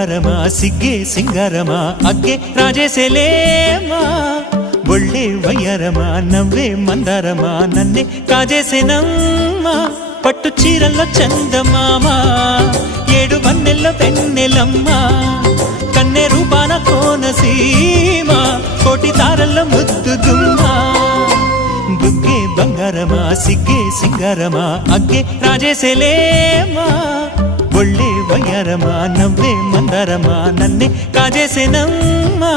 బంగారమా సిగ్గే సింగారమా అగ్గే రాజేసేలేమా ఒళ్ళే వయ్యారమా నవ్వే మందారమా నన్నే కాజేసేనమ్మా పట్టు చీరల్లో చందమామా ఏడు వన్నెల్లో వెన్నెలమ్మా కన్నె రూపాన కోనసీమ కోటి తారల్లో ముద్దుగుమ్మా బుగ్గే బంగారమా సిగ్గే సింగారమా అగ్గే రాజేసేలేమా ఒళ్ళే వయ్యారమా నవ్వే మందారమా నన్నే కాజేసేనమ్మా